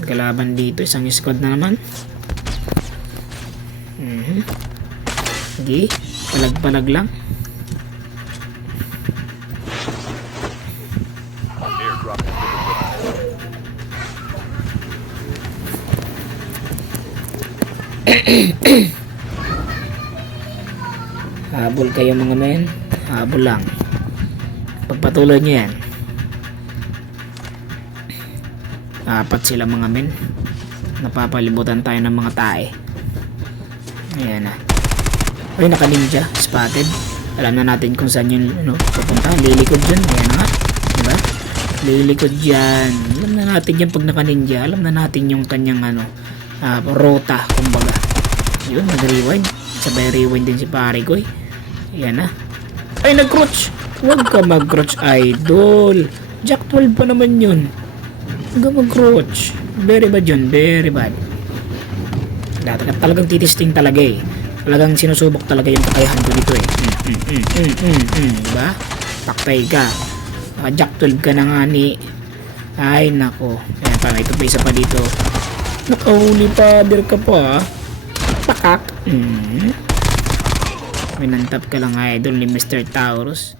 Kalaban dito, isang squad na naman. Sige, palag-palag lang. Habol kayo mga men, habol lang. Pagpatuloy nyo yan. Apat sila mga men. Napapalibutan tayo ng mga tae. Ayan na. Ay, naka ninja, spotted. Alam na natin kung saan yung pupunta. Lilikod dyan, ayan na nga, diba? Lilikod dyan. Alam na natin yan pag naka ninja. Alam na natin yung kanyang rota, kumbaga. Yun, nag-rewind. Sabay rewind din si pare ko eh. Ayan na. Ay, nag-crouch. Huwag ka mag-crouch, idol. Jack 12 pa naman yun. Huwag ka mag-crouch. Very bad yun, very bad. Talagang titisting talaga eh. Talagang sinusubok talaga yung kakayahan ko dito eh. Diba? Paktay ka. Jack 12 ka na nga ni. Ay nako. Ayan pa, ito pa isa pa dito. Nakahuli father ka pa. Pakak. Minantap ka lang idol ni Mr. Taurus.